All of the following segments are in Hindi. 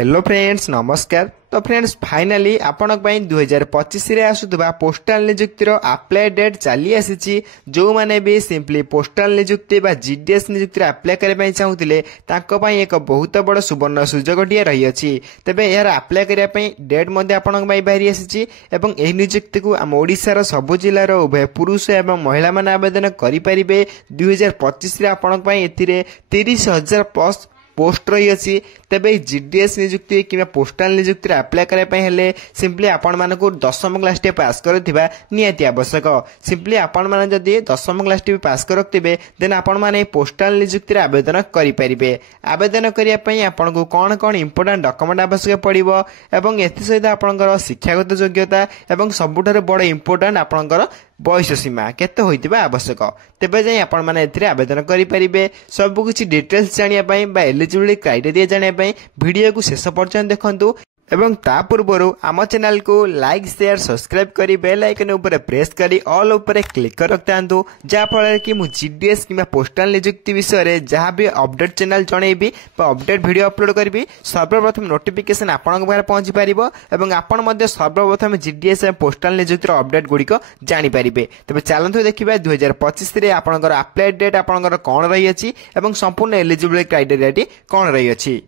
हेलो फ्रेंड्स नमस्कार। तो फ्रेंड्स फाइनाली आपण 2025 रे आसुवा पोस्टाल नियुक्तिर अप्लाई डेट चली आसी। जो माने भी सिंपली पोस्टाल नियुक्ति बा जीडीएस नियुक्ति अप्लाई करने चाहूले एक बहुत बड़ सुवर्ण सुजोगटिए रही अछि। तेबे यार अप्लाई करने डेट आपण बाहरी आसी एवं एही नियुक्ति को आम ओडिशार सबु जिल्लार उभय पुरुष एवं महिला माने आवेदन करें। 2025 रे आपण एथिरे 30,000 प्लस पोस्ट रही अछि। तेबे जीडीएस नियुक्ति कि पोस्टाल नियुक्ति अप्लाई करने हेले सिंपली आपण मानकु 10वीं क्लास टे पास करथिबा नियति आवश्यक। सिंपली आपण माने जदि 10वीं क्लास टे पास करथिबे देन आपण माने पोस्टाल नियुक्ति आवेदन करि परिबे। आवेदन करिया पई आपण को कोन कोन इंपोर्टेंट डॉक्यूमेंट आवश्यक पड़िबो एवं एथि सहित आपणकर शिक्षागत योग्यता एवं सबुठारे बड़ इंपोर्टेंट आपणकर बयस सीमा केते होइतिबा आवश्यक। तेबे जाई आपण माने एथिरे आवेदन करि परिबे। सब किछि डिटेल्स जानिया पई बा एलिजिबिलिटी क्राइटेरिया जानिया पई वीडियो को शेष पर्यंत देखंतु एवं ता पूर्व आम चैनल को लाइक शेयर सब्सक्राइब करी बेल आइकन ऊपर प्रेस करी ऑल ऊपर क्लिक कर रखतांतु जहा फल कि मु जीडीएस कि पोस्टाल नियुक्ति विषय रे जहां भी अपडेट चैनल जणैबी बा अपडेट वीडियो अपलोड करबी सर्वप्रथम नोटिफिकेशन आपन पाखरे पहुंची परिबो एवं आपन मध्ये सर्वप्रथम जीडीएस पोस्टाल नियुक्तिर अपडेट गुडिको जानि परिबे। तबे चलंतु देखिबा 2025 रे आपनकर अप्लाई डेट आपनकर कोन रही अछि एवं संपूर्ण एलिजिबिलिटी क्राइटेरिया टी कोन रही अछि।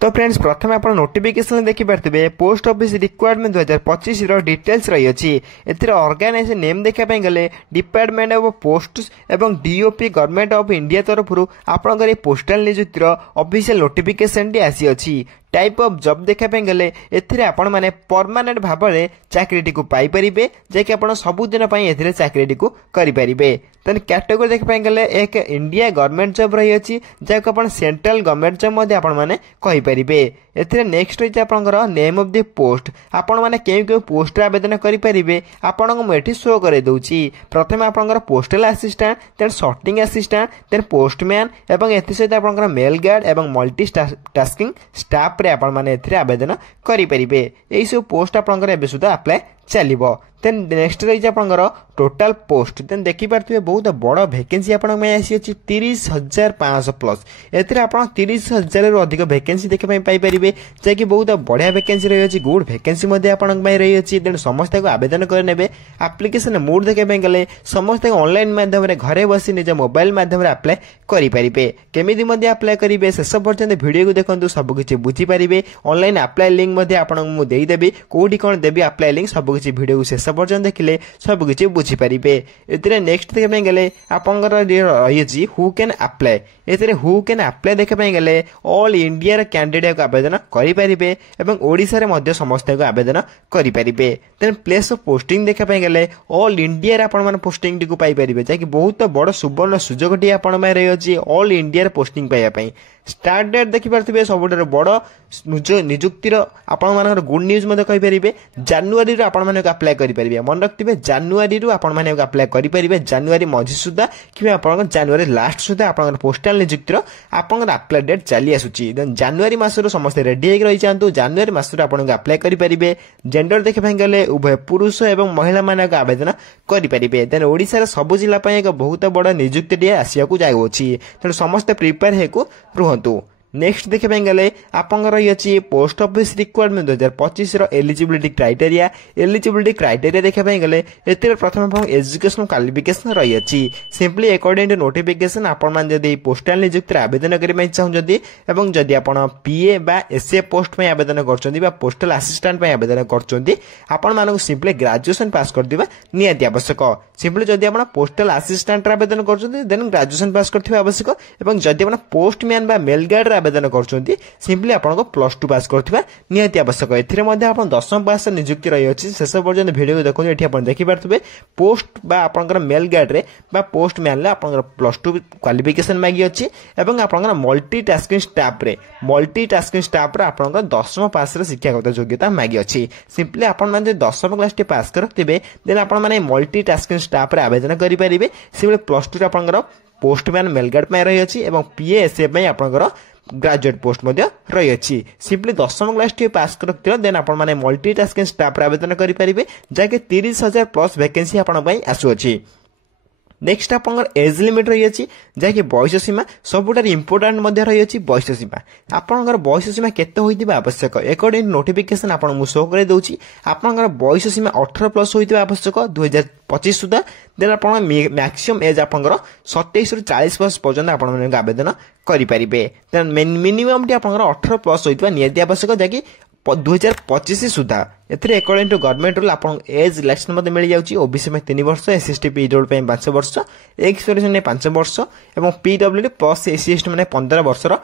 तो फ्रेंड्स प्रथम आप नोटिफिकेशन देखि पार्थिबे पोस्ट ऑफिस रिक्वायरमेंट 2025 रो डिटेल्स रही अछि। एथिरे ऑर्गेनाइजेशन नेम देखा पय गले डिपार्टमेंट ऑफ पोस्ट्स एवं डीओपी गवर्नमेंट ऑफ इंडिया तरफरु आपनकर पोस्टल नियुक्तिर ऑफिशियल नोटिफिकेशन टी आसी अछि। टाइप ऑफ जॉब देखा पे गले एथिरे आपण माने परमानेंट भाबरे चाकरीटी को पाई परिबे जेके आपण सब दिन पई एथिरे चाकरीटी को करि परिबे। तन कैटेगरी देखा पे गले एक इंडिया गवर्नमेंट जॉब रही अछि जेके आपण सेंट्रल गवर्नमेंट जॉब मध्ये आपण माने कहि परिबे। एथिरे नेक्स्ट होय आपनकर नेम ऑफ द पोस्ट आपण माने केउ पोस्ट रे आवेदन करि परिबे आपण को एठी शो करे दउची। प्रथम आपनकर postal assistant then sorting assistant then postman एवं एथि सहित आपनकर मेल गार्ड एवं मल्टी टास्किंग स्टाफ रे आपण माने एथिरे आवेदन करि परिबे। एई सब पोस्ट आपनकर एबे सुदा अप्लाई चलिबो। देन नेक्स्ट रही आपनकर टोटल पोस्ट देन देखि पारथिबे बहुत बड़ वैकेंसी आपण में आसी अछि 30,500 प्लस। एथिरे आपण 30,000 रो अधिक वैकेंसी देखे पाई परिबे जे कि बहुत बढ़िया वैकेंसी रही अछि। गुड वैकेंसी मध्ये आपण में रही अछि। देन समस्त को आवेदन कर नेबे। एप्लीकेशन मोड देखे पाई गले समस्त ऑनलाइन माध्यम रे घरे बसी निज मोबाइल माध्यम रे अप्लाई करि परिबे। केमिति मध्ये अप्लाई करिवे शेष पर्यंत वीडियो को देखंतु सब किछि बुझी परिबे। ऑनलाइन अप्लाई लिंक मध्ये आपण मु देई देबी कोडी कोन देबी अप्लाई लिंक सब किछि वीडियो को शेष पर्यंत देखिले सब किछि बुझी परिबे। एतिरे नेक्स्ट देखे पाई गले आपनकर रही अछि हु कैन अप्लाई। एतिरे हु कैन अप्लाई देखे पाई गले ऑल इंडिया रे कैंडिडेट को आवेदन करि परिबे एवं ओडिसा रे मध्ये समस्त को आवेदन करि परिबे। देन प्लेस ऑफ पोस्टिंग देखे पाई गले ऑल इंडिया रे आपण मान पोस्टिंग को पाई परिबे जे कि बहुत बड़ सुवर्ण सुजोगटी आपण में रही अछि ऑल इंडिया रे पोस्टिंग पाइया पई। स्टार्ट डेट देखि पारथिबे सबुठारे बड़ नियुक्तिर आपण मानकर गुड न्यूज मध्ये कहि परिबे जनवरी रो आपण माने अप्लाई करि परिबे। मन रखथिबे जनवरी रो आपण माने अप्लाई करि परिबे। जनवरी मझी सुदा कि आपण जनवरी लास्ट सुदा आपण पोस्टल नियुक्तिर आपण अप्लाई डेट चली आसुची। देन जनवरी मास रो समस्त रेडी हे रहि जांतु। जनवरी मास रो आपण अप्लाई करि परिबे। जेंडर देखे भाई गले उभय पुरुष एवं महिला माने आवेदन करि परिबे। देन ओडिसा रे सब जिल्ला पय एक बहुत बड़ नियुक्ति टे आसिया को जाय अछि। तेन समस्त प्रिपेयर हेकु रुहंतु। नेक्स्ट देखे पाई गले आपनकर रही अछि पोस्ट ऑफिस रिक्वायरमेंट 2025 रो एलिजिबिलिटी क्राइटेरिया। एलिजिबिलिटी क्राइटेरिया देखे पाई गले एतिर प्रथम आपण एजुकेशनल क्वालिफिकेशन रही अछि। सिंपली अकॉर्डिंग टू नोटिफिकेशन आपण मान जदी पोस्टल नियुक्ति आवेदन करि मै चाहू जदी एवं जदी आपण पीए बा एसए पोस्ट में आवेदन करचोंदी बा पोस्टल असिस्टेंट में आवेदन करचोंदी आपण मानको सिंपली ग्रेजुएशन पास कर दिबा नियति आवश्यक। सिंपली जदी आपण पोस्टल असिस्टेंट आवेदन करचोंदी देन ग्रेजुएशन पास करथिबा आवश्यक एवं जदी आपण पोस्टमैन बा मेल गार्ड आवेदन करछोंती सिंपली आपनको +2 पास करथिबा नियति आवश्यक। एथिरे मध्ये आपण 10वीं पास नियुक्ति रही अछि। शेष पर्यंत वीडियो को देखो एठी आपण देखि पारथबे पोस्ट बा आपनकर मेल गार्ड रे बा पोस्टमैन ले आपनकर +2 क्वालिफिकेशन मागी अछि एवं आपनकर मल्टीटास्किंग स्टाफ रे आपनकर 10वीं पास रे शिक्षागत योग्यता मागी अछि। सिंपली आपण माने 10वीं क्लास टे पास करथिबे देन आपण माने मल्टीटास्किंग स्टाफ रे आवेदन करि परिबे। सिंपली +2 रे आपनकर पोस्टमैन मेल गार्ड में रही अछि एवं पीएसए में आपनकर ग्रेजुएट पोस्ट मध्ये रही अछि। सिंपली 10वीं क्लास टी पास करथियो देन आपण माने मल्टीटास्किंग स्टाफ रे आवेदन करि परिबे जाके 30,000 प्लस वैकेंसी आपण पई आसु अछि। नेक्स्ट आपंकर एज लिमिट रही है जहाँकि बयस सीमा सबुठार इंपोर्टाट रही है बयस सीमा आपंकर बयस सीमा केते होइतिबा आवश्यक अकॉर्डिंग नोटिफिकेशन आपको शो कर दूसरी आपंकर बयस सीमा 18+ होइतिबा आवश्यक 2025 सुधा देन आप मैक्सिमम एज आपंकर 27 ରୁ 40 वर्ष पर्यंत आपण आवेदन करें मिनिमम टी आपंकर 18+ होइतिबा नियति आवश्यक जहाँकि 2025 सुधा एथिरे अकॉर्डिंग टू गवर्नमेंट रूल आपन एज रिलैक्सेशन मते मिल जाउची ओबीसी में 3 वर्ष एसएसटी पीडब्ल्यूडी पे 5 वर्ष एक्सपेरियंस ने 5 वर्ष एवं पीडब्ल्यूडी प्लस एससीएसटी में 15 वर्ष रो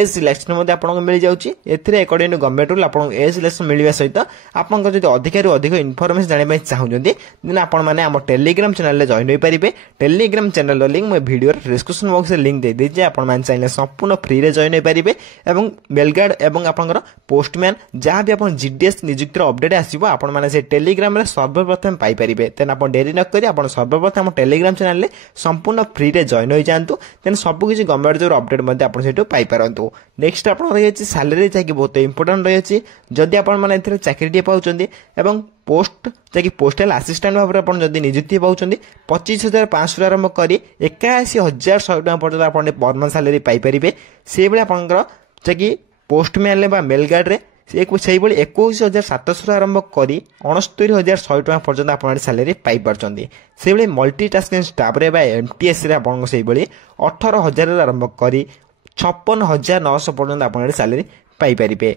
एज रिलैक्सेशन मते आपन मिल जाउची एथिरे अकॉर्डिंग टू गवर्नमेंट रूल आपन एज रिलैक्सेशन मिलवा सहित आपन जदि अधिक रु अधिक इन्फॉर्मेशन जाने पई चाहुजंदी देन आपन माने हम टेलीग्राम चैनल ले जॉइन होई परिबे टेलीग्राम चैनल रो लिंक मैं वीडियो डिस्क्रिप्शन बॉक्स रे लिंक दे देजे आपन मान चाइले संपूर्ण फ्री रे जॉइन होई परिबे एवं मेलगार्ड एवं आपनकर पोस्टमैन जहां भी आपन जीडीएस नियुक्ति रो अपडेट आसीबो आपण माने से टेलीग्राम रे सर्वप्रथम पाई परिबे तेन आपण डेरी न करी आपण सर्वप्रथम टेलीग्राम चैनल ले संपूर्ण फ्री रे जॉइन होई जानतु तेन सब किछि गवर्नमेंट जो अपडेट मध्ये आपण सेटो पाई परंतु नेक्स्ट आपण रही अछि सैलरी जाकी बहुत इंपोर्टेंट रही अछि जदि आपण माने एथिरे चाकरी पाउचंदी एवं पोस्ट जाकी पोस्टल असिस्टेंट भाव आपण जदि नियुक्ति पाउचंदी 25,500 आरंभ करी 81,100 टका पर्यंत आपण परमन सैलरी पाई परिबे से बेले आपनकर जाकी पोस्टमैन ले बा मेलगार्ड रे से 21,700 आरंभ करी 69,100 टका पर्यंत आपण सैलरी पाई परचंदी से बेले मल्टीटास्किंग स्टाफ रे बा एमटीएस रे आपण से बेले 18,000 आरंभ करी 56,900 पर्यंत आपण सैलरी पाई परिबे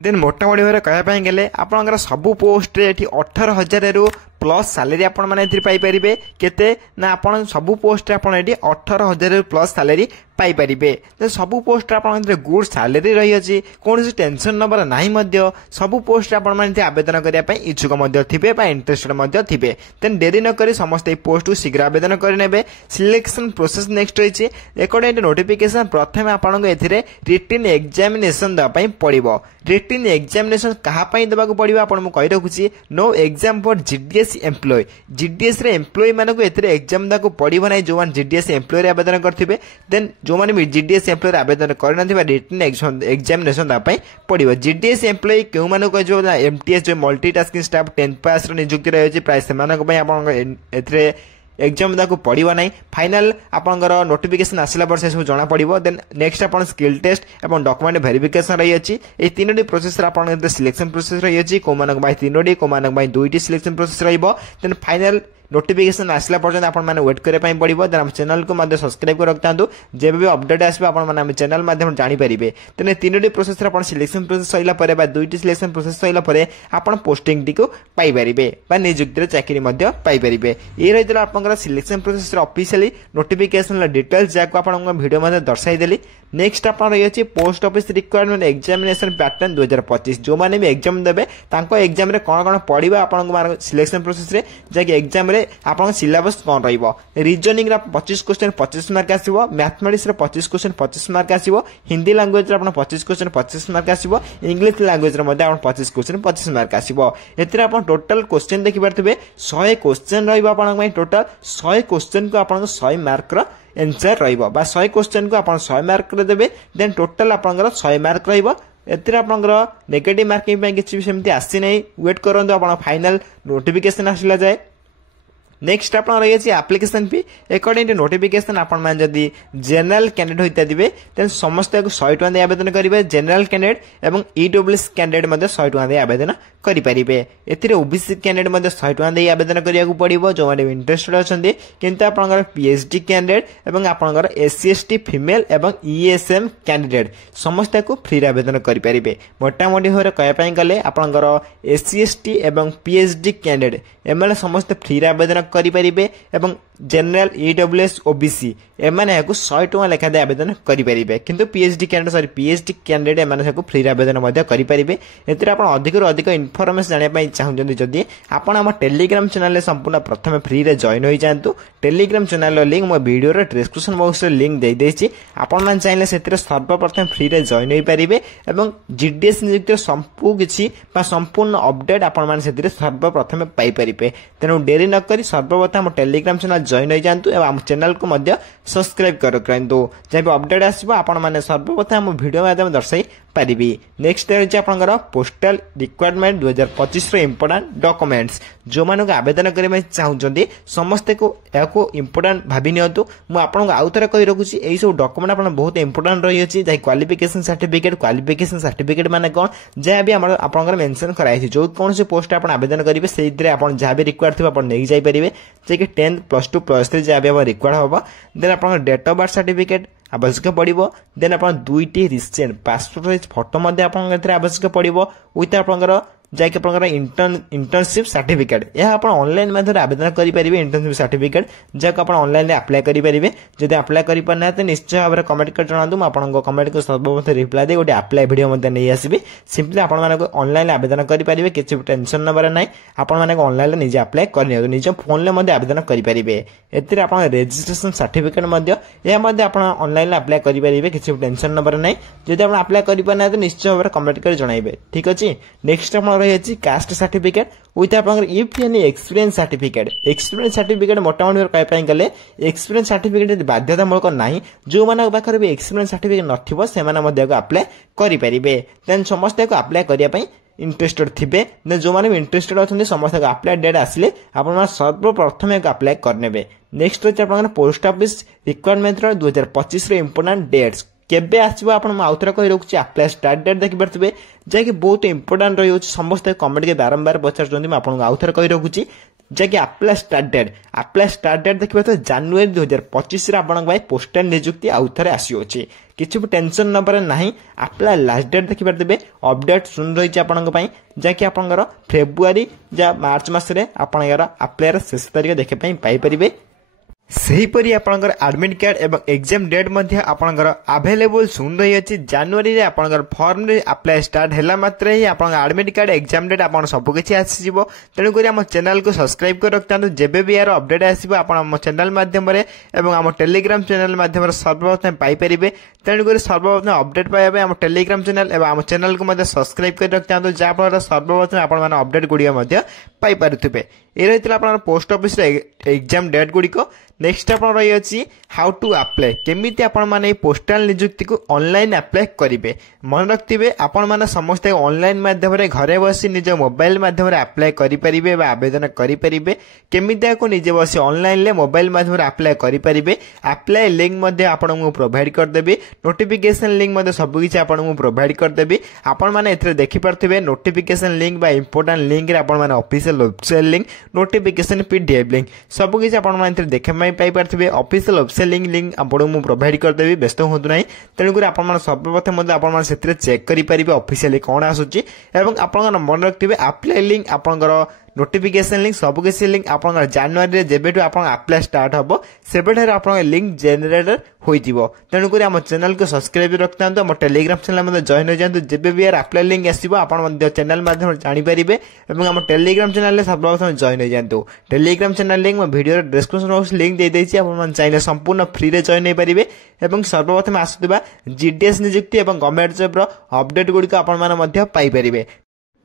देन मोटामोटी भाव कहवाई गले आपंकर सबू पोस्ट रे 18,000 रु प्लस सैलरी आपण माने पाई परिबे केते ना आपण सबू पोस्ट रे आपण 18,000 प्लस सैलरी पाई परिबे तो सबू पोस्ट रे आपण गुड सैलरी रही अछि कोनोसी टेंशन नबर नाही मध्य सबू पोस्ट रे आपण माने आवेदन करिया पई इच्छुक मध्य थिबे बा इंटरेस्टेड मध्य थिबे देन देरी न करी समस्त ए पोस्ट को शीघ्र आवेदन करि नेबे सिलेक्शन प्रोसेस नेक्स्ट रहिछि अकॉर्डिंग टू नोटिफिकेशन प्रथमे आपण एथिरे रिटन एग्जामिनेशन दा पई पड़िबो रिटन एग्जामिनेशन कहा पई देबा को पड़िबो आपण मु कहि रखुछि no exam for GDS employee GDS रे एम्प्लॉय मानको एथिरे एग्जाम दा को पड़िबो नै जो मान जीडीएस एम्प्लॉय रे आवेदन करथिबे देन जो माने भी जीडीएस एम्प्लॉय आवेदन करनथिबा रिटन एग्जामिनेशन दा पई पड़िबो जीडीएस एम्प्लॉय केउ मानको जो एमटीएस जो मल्टीटास्किंग स्टाफ 10 पास रो नियुक्ति रहै अछि प्राय सेमानको पई आपण एथिरे एग्जाम दाको पड़िबो नै फाइनल आपनकर नोटिफिकेशन आसिला पर से सब जना पड़िबो देन नेक्स्ट आपन स्किल टेस्ट एवं डॉक्यूमेंट वेरिफिकेशन रही अछि ए तीनोटी प्रोसेस रे आपन सिलेक्शन प्रोसेस रही अछि को मानक बाय तीनोटी को मानक बाय दुईटी सिलेक्शन प्रोसेस रहिबो देन फाइनल नोटिफिकेशन आसला पर्यंत आपण माने वेट करे पई पड़िबो देन हम चैनल को मादे सब्सक्राइब कर रखतांतु जेबे भी अपडेट आसबे आपण माने हम चैनल माध्यम जानि परिबे तने तीनोटी प्रोसेस रे आपण सिलेक्शन प्रोसेस सइला परे बा दुईटी सिलेक्शन प्रोसेस सइला परे आपण पोस्टिंग टिको पाई परिबे बा नियुक्ति रे चाकरी मध्ये पाई परिबे ए रहितला आपनकर सिलेक्शन प्रोसेस रे ऑफिशियली नोटिफिकेशन ला डिटेल्स जाको आपण वीडियो मध्ये दर्शाई देली नेक्स्ट आपण रही अछि post office requirement examination pattern 2025 जो माने भी एग्जाम देबे तांको एग्जाम रे कोन कोन पड़िबा आपण सिलेक्शन प्रोसेस रे जाके एग्जाम रे आपण सिलेबस कोन रहिबो रीजनिंग रा 25 क्वेश्चन 25 मार्क आसीबो मैथमेटिक्स रे 25 क्वेश्चन 25 मार्क आसीबो हिंदी लैंग्वेज रे आपण 25 क्वेश्चन 25 मार्क आसीबो इंग्लिश लैंग्वेज रे मध्ये आपण 25 क्वेश्चन 25 मार्क आसीबो एथिरे आपण टोटल क्वेश्चन देखि परथिबे 100 क्वेश्चन रहिबो आपण पई टोटल 100 क्वेश्चन को आपण 100 मार्क रा आंसर रहिबो बा 100 क्वेश्चन को आपण 100 मार्क रे देबे देन टोटल आपनकर 100 मार्क रहिबो एथिरे आपनकर नेगेटिव मार्किंग पई किछि सेमति आसी नै वेट करंदो आपण फाइनल नोटिफिकेशन आसिला जाय नेक्स्ट आपण रही अछि application fee according to notification आपण मान जदी जनरल कैंडिडेट होइता दिबे देन समस्त को 100 टका दे आवेदन करिवे जनरल कैंडिडेट एवं ईडब्ल्यूएस कैंडिडेट मध्ये 100 टका दे आवेदन करि परिबे एथिरे ओबीसी कैंडिडेट मध्ये 100 टका दे आवेदन करिया को पड़िबो जो माने इंटरेस्टेड अछंदी किंतु आपनकर पीएचडी कैंडिडेट एवं आपनकर एससी एसटी फीमेल एवं ईएसएम कैंडिडेट समस्त को फ्री आवेदन करि परिबे मोटा मोटी होरे कय पई गले आपनकर एससी एसटी एवं पीएचडी कैंडिडेट एमले समस्त फ्री आवेदन करि परिबे एवं जनरल ईडब्ल्यूएस ओबीसी एमाने को 100 टका लेखा दे आवेदन करि परिबे किंतु पीएचडी कैंडिडेट एमाने को फ्री आवेदन मध्ये करि परिबे एतिरा आपण अधिक रु अधिक इन्फॉर्मेशन जाने पई चाहुजंदी जदी आपण हम टेलीग्राम चैनल ले संपूर्ण प्रथमे फ्री रे जॉइन होई जानतु टेलीग्राम चैनल रो लिंक मो वीडियो रे डिस्क्रिप्शन बॉक्स रे लिंक दे देछि आपण मान चाहिले सेतिरे सर्वप्रथम फ्री रे जॉइन होई परिबे एवं जीडीएस नियुक्ति संपूर्ण किछि बा संपूर्ण अपडेट आपण मान सेतिरे सर्वप्रथमे पाई परिबे तेनु देरी न करी सर्वप्रथम टेलीग्राम चैनल जॉइन हो जातु और आम चैनल को मध्य सब्सक्राइब करूँ जब अपडेट आसो आपने सर्वप्रथम वीडियो माध्यम दर्शाई पारि। नेक्स्ट रही आपंकर पोस्टाल रिक्वायरमेंट 2025 इंपोर्टाट डॉक्यूमेंट्स जो मानक आवेदन करने चाहते समस्ते को इंपोर्टाट भावी नियंतु मु आपको आउ थे कही रखुच्छी यही सब डॉक्यूमेंट आप बहुत इंपोर्टाट रही है जहाँ क्वालिफिकेशन सर्टिफिकेट माने कौन जहाँ भी आपंकर मेंशन कराई जो कौन से पोस्ट आप आवेदन करेंगे से जहाँ भी रिक्वायर थी आप नहीं जापारे जैसे 10th +2 +3 जहाँ भी रिक्वायर हम देन आप डेट ऑफ बर्थ सर्टिफिकेट आवश्यक पड़ो देन आप 2टी रिसेंट पासपोर्ट साइज फोटो आवश्यक पड़ो विथ आपंकर जैक इंटर्नशिप सर्टिफिकेट यह आप ऑनलाइन माध्यम आवेदन करेंगे इंटर्नशिप सर्टिफिकेट जहाँ आप ऑनलाइन अप्लाई करेंगे जब अप्लाई करना तो निश्चय भाव में कमेंट कर जनातु आपको कमेंट को सर्वप्रथम रिप्लाई दे गोटे अप्लाई वीडियो नहीं आसबि सिंपली आप ऑनलाइन आवेदन करेंगे किसी टेंशन नबार ना आपको ऑनलाइन निजे अप्लाई करनी निज फोन में आवेदन करेंगे एतिर आप रेजिस्ट्रेशन सर्टिफिकेट आप ऑनलाइन अप्लाई करेंगे किसी टेंशन नबार ना जब आप अप्लाई करना तो निश्चय भाव में कमेंट कर जनइबे ठीक अच्छे। नेक्स्ट आप रही कास्ट सर्टिफिकेट विथ आप एक्सपीरियंस सर्टिफिकेट मोटामोटी कहपाई गले एक्सपीरियंस सर्टिफिकेट बाध्यतामूलक ना जो मान पाखे भी एक्सपीरियंस सर्टिफिकेट नथिबो सेमाने अप्लाई करेंगे देन समस्त अप्लाई करने इंटरेस्टेड थे जो मैंने भी इंटरेस्टेड अच्छा समस्त अप्लाई डेट आसिले आप सर्वप्रथम अप्लाई करने। नेक्स्ट रही post office requirement 2025 important dates केबे आसो आप आउ थे कही रखुच्छी अप्लाई स्टार्ट डेट देखिपे जहाँकि बहुत इंपोर्टाट रही समस्त कमेंट के बारंबार पचार आपको आउ थे कही रखुच्छी जहाँकि अप्लाई स्टार्ट डेट देखिए तो January 2025 आपंक पोस्टाल नियुक्ति आउ थे आसुच्छी किसी भी टेंशन नबार ना अप्लाई लास्ट डेट देखिपे अपडेट सुन रही है जहाँकि आपंकर February मार्च मसरे आप अप्लाई शेष तारीख देखा पाइपर सेहीपरि आपंकर एडमिट कार्ड एवं एग्जाम डेट मध्य आपंकर अवेलेबल सुन रही अच्छी January आपंकर फॉर्म रे अप्लाई स्टार्ट हैला मात्र ही आपन एडमिट कार्ड एग्जाम डेट आपन सब किछि आसीजिवो तेणु करी हम चैनल को सब्सक्राइब कर रखतांतु जेबे भी यार अपडेट आसीबो आपन हम चैनल माध्यम रे एवं हम टेलीग्राम चैनल माध्यम रे सर्वप्रथम पाई परिबे तेणु करी सर्वप्रथम अपडेट पाइबे हम टेलीग्राम चैनल एवं हम चैनल को मध्य सब्सक्राइब कर रखतांतु जा फल सर्वप्रथम आपन माने अपडेट गुडिया मध्य पाई पारुथिबे ए रहितला आपन पोस्ट ऑफिस रे एग्जाम डेट गुडिको। नेक्स्ट आप रही अच्छी हाउ टू अप्लाई केमिति आपण माने पोस्टाल नियुक्ति को ऑनलाइन अप्लाई करेंगे मन रखिए आपण माने समस्त ऑनलाइन माध्यम घरे बसी निज मोबाइल माध्यम अप्लाई करेंगे आवेदन करेंगे केमिति को निजे बसी ऑनलाइन मोबाइल माध्यम अप्लाई करेंगे अप्लाई लिंक आपको प्रोवाइड करदेवी नोटिफिकेशन लिंक सबकि आपको प्रोवाइड करदेवी आपण माने देखिपे नोटिफिकेशन लिंक बा important link official website link notification PDF link सबकि आप देखा पाइपे ऑफिशियल वेबसाइट लिंक आपको मुझे प्रोवाइड करदेवी व्यस्त हूँ ना तेणुक आप सर्वप्रथम आप चेक करेंगे ऑफिशियली कौन आसूची आप मन रखिए अप्लाई लिंक आपंकर नोटिफिकेशन लिंक सबकि लिंक आप January जेबेठू आप अप्लाई स्टार्ट हम से आप लिंक जेनेरेटर हो तेणुक आम चैनल को सब्सक्राइब रखता आम टेलीग्राम चैनल जॉइन हो जातु जब भी यार अप्लाई लिंक आसो आप चैनल माध्यम जानीपारे और आम टेलीग्राम चैनल सर्वप्रथम जॉइन हो जातु Telegram channel link video description box link दे देछि आप चाहिए संपूर्ण फ्री रे जॉइन हो पारे और सर्वप्रथम आसुवा GDS नियुक्ति और गवर्नमेंट जॉब रो अपडेट गुड़िक आपरे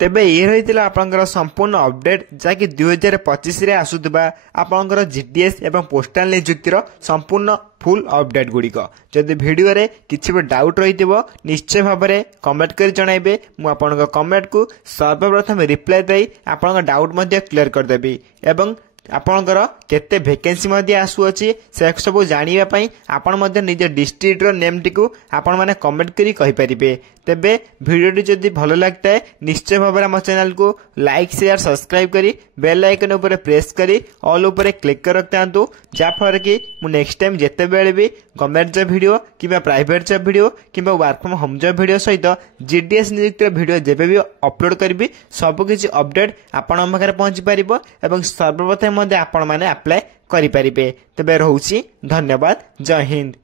तेबे ये रही आपंकर संपूर्ण अपडेट जहाँकि 2025 आसुवा आपंकर GDS एवं पोस्टाल नियुक्तिर संपूर्ण फुल अपडेट गुड़िक जदि वीडियो रे किछि भी डाउट रही निश्चय भाव में कमेंट कर जनइबे मुझे कमेंट को सर्वप्रथम रिप्लाई दे आपन डाउट क्लियर करदेवी एवं आपणकर केते वैकेंसी आसुअछि से सब जानिबा आपण निज डिस्ट्रिक्ट रो नेम टी को आपण माने कमेंट करी कहि परिबे। तेबे वीडियो जदि भलो लगता है निश्चय भाव में आम चैनल को लाइक शेयर सब्सक्राइब करी बेल आइकन ऊपर प्रेस करी ऑल ऊपर क्लिक कर रखता जहाँफल कि नेक्स्ट टाइम जिते बेले भी गवर्नमेंट जॉब वीडियो कि प्राइवेट जॉब वीडियो कि work from home job video सहित GDS नियुक्ति वीडियो जेबे भी अपलोड करी सबकि अपडेट आपण पाखे पहुंची पार और सर्वप्रथम आपण मैंने अप्लाई करें। तेबे रहूछि धन्यवाद। जय हिंद।